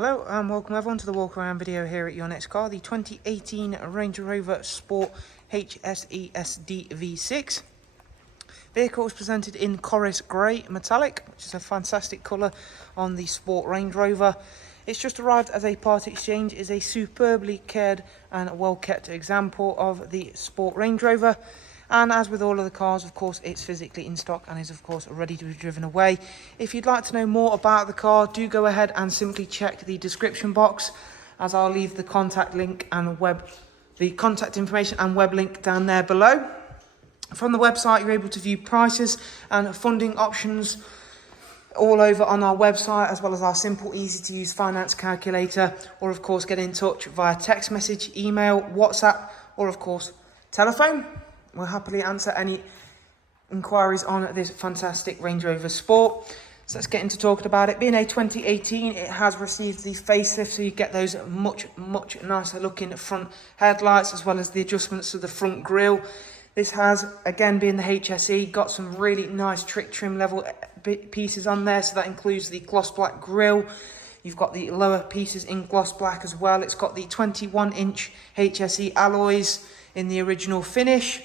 Hello and welcome everyone to the walk around video here at your next car, the 2018 Range Rover Sport HSE SDV6. Vehicle is presented in Corris Grey Metallic, which is a fantastic colour on the Sport Range Rover. It's just arrived as a part exchange. It is a superbly cared and well kept example of the Sport Range Rover. And as with all of the cars, of course, it's physically in stock and is, of course, ready to be driven away. If you'd like to know more about the car, do go ahead and simply check the description box, as I'll leave the contact link and the contact information and web link down there below. From the website, you're able to view prices and funding options all over on our website, as well as our simple, easy to use finance calculator, or of course, get in touch via text message, email, WhatsApp, or of course, telephone. We'll happily answer any inquiries on this fantastic Range Rover Sport. So let's get into talking about it. Being a 2018, it has received the facelift, so you get those much nicer looking front headlights, as well as the adjustments to the front grille. This has, again, being the HSE, got some really nice trick trim level pieces on there. So that includes the gloss black grille. You've got the lower pieces in gloss black as well. It's got the 21-inch HSE alloys in the original finish.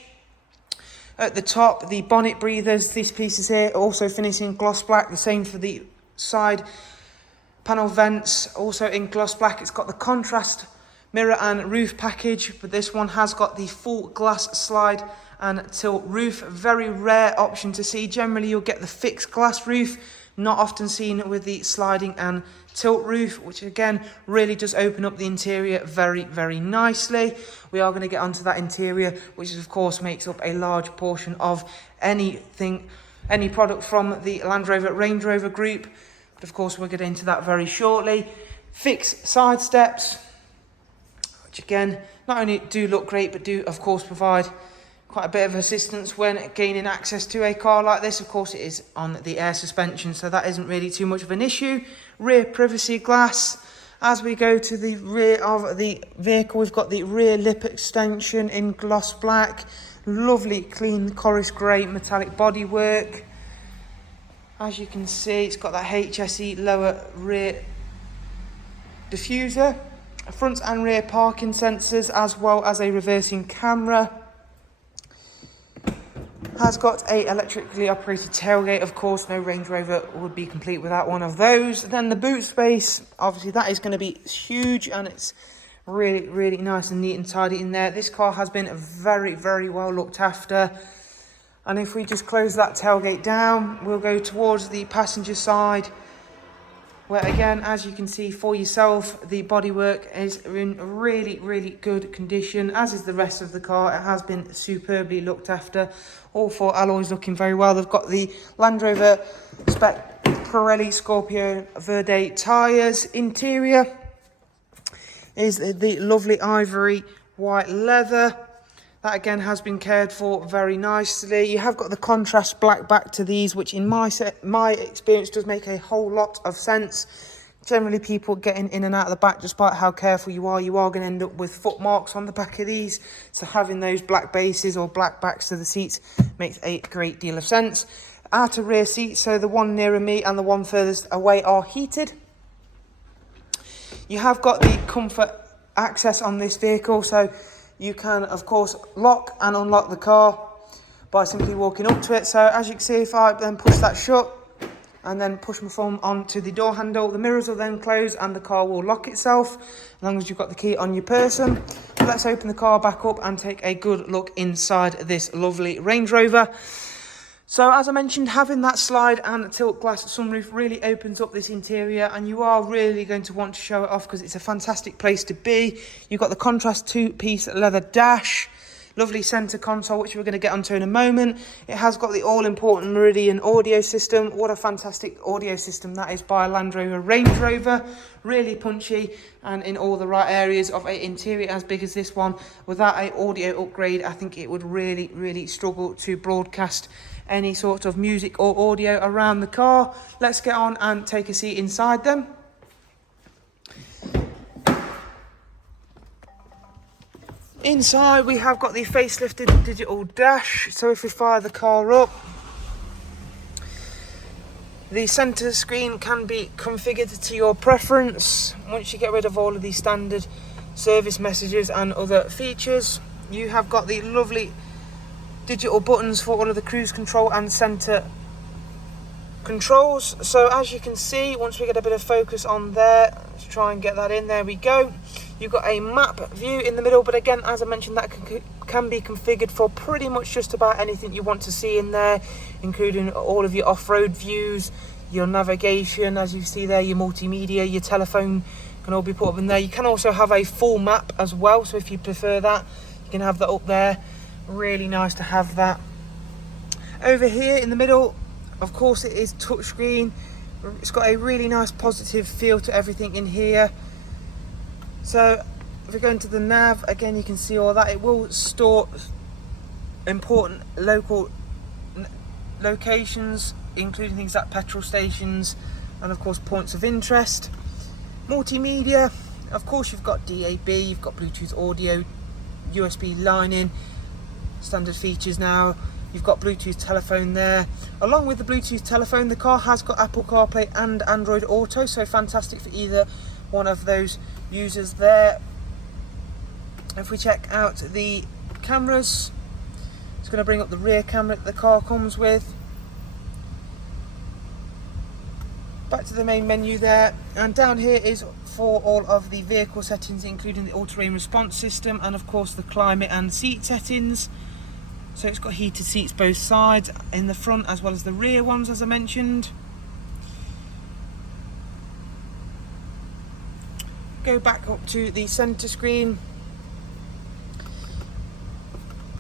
At the top, the bonnet breathers, these pieces here, also finishing in gloss black. The same for the side panel vents, also in gloss black. It's got the contrast mirror and roof package, but this one has got the full glass slide and tilt roof. Very rare option to see. Generally, you'll get the fixed glass roof, not often seen with the sliding and tilt roof, which again really does open up the interior very nicely. We are going to get onto that interior, which of course makes up a large portion of any product from the Land Rover Range Rover group, but of course we'll get into that very shortly. Fixed side steps, which again not only do look great, but do of course provide quite a bit of assistance when gaining access to a car like this. Of course, it is on the air suspension, so that isn't really too much of an issue. Rear privacy glass. As we go to the rear of the vehicle, we've got the rear lip extension in gloss black. Lovely, clean Corris Grey metallic bodywork. As you can see, it's got that HSE lower rear diffuser, front and rear parking sensors, as well as a reversing camera. Has got a electrically operated tailgate. Of course, no Range Rover would be complete without one of those. Then the boot space, obviously that is going to be huge, and it's really nice and neat and tidy in there. This car has been very well looked after. And if we just close that tailgate down, we'll go towards the passenger side, where again, as you can see for yourself, the bodywork is in really good condition, as is the rest of the car. It has been superbly looked after. All four alloys looking very well. They've got the Land Rover Spec Pirelli Scorpio Verde tyres. Interior is the lovely ivory white leather. That again has been cared for very nicely. You have got the contrast black back to these, which in my experience does make a whole lot of sense. Generally, people getting in and out of the back, despite how careful you are going to end up with footmarks on the back of these. So having those black bases or black backs to the seats makes a great deal of sense. Outer rear seats, so the one nearer me and the one furthest away, are heated. You have got the comfort access on this vehicle, so you can, of course, lock and unlock the car by simply walking up to it. So as you can see, if I then push that shut and then push my thumb onto the door handle, the mirrors will then close and the car will lock itself, as long as you've got the key on your person. But let's open the car back up and take a good look inside this lovely Range Rover. So as I mentioned, having that slide and tilt glass sunroof really opens up this interior, and you are really going to want to show it off because it's a fantastic place to be. You've got the contrast two-piece leather dash, lovely centre console, which we're going to get onto in a moment. It has got the all-important Meridian audio system. What a fantastic audio system that is by Land Rover Range Rover. Really punchy and in all the right areas of an interior as big as this one. Without an audio upgrade, I think it would really struggle to broadcast any sort of music or audio around the car. Let's get on and take a seat inside them. Inside we have got the facelifted digital dash, so if we fire the car up, The centre screen can be configured to your preference. Once you get rid of all of these standard service messages and other features, you have got the lovely digital buttons for all of the cruise control and centre controls. So as you can see, once we get a bit of focus on there, let's try and get that in, there we go. You've got a map view in the middle, but again, as I mentioned, that can be configured for pretty much just about anything you want to see in there, including all of your off-road views, your navigation, as you see there, your multimedia, your telephone can all be put up in there. You can also have a full map as well, so if you prefer that, you can have that up there. Really nice to have that. Over here in the middle, of course, it is touchscreen. It's got a really nice positive feel to everything in here. So if we go into the nav, again, you can see all that. It will store important local locations, including things like petrol stations and of course points of interest. Multimedia, of course, you've got DAB, you've got Bluetooth audio, USB line in, standard features now. You've got Bluetooth telephone there. Along with the Bluetooth telephone, the car has got Apple CarPlay and Android Auto, so fantastic for either one of those users there. If we check out the cameras, it's going to bring up the rear camera that the car comes with. Back to the main menu there, and down here is for all of the vehicle settings, including the all-terrain response system and of course the climate and seat settings. So it's got heated seats both sides, in the front as well as the rear ones, as I mentioned. Go back up to the centre screen.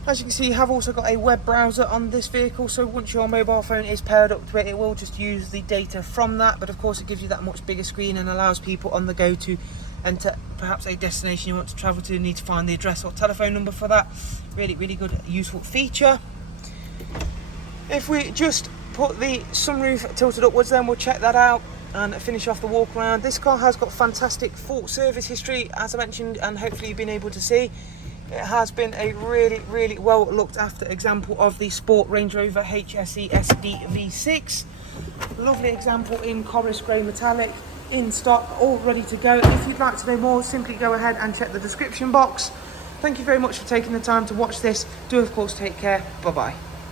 As you can see, you have also got a web browser on this vehicle, so once your mobile phone is paired up to it, it will just use the data from that, but of course it gives you that much bigger screen and allows people on the go to enter perhaps a destination you want to travel to, need to find the address or telephone number for that. Really good, useful feature. If we just put the sunroof tilted upwards, then we'll check that out and finish off the walk around. This car has got fantastic full service history, as I mentioned, and hopefully you've been able to see. It has been a really well looked after example of the Sport Range Rover HSE SDV6. Lovely example in Chorus Grey Metallic, in stock, all ready to go. If you'd like to know more, simply go ahead and check the description box. Thank you very much for taking the time to watch this. Do of course take care. Bye bye.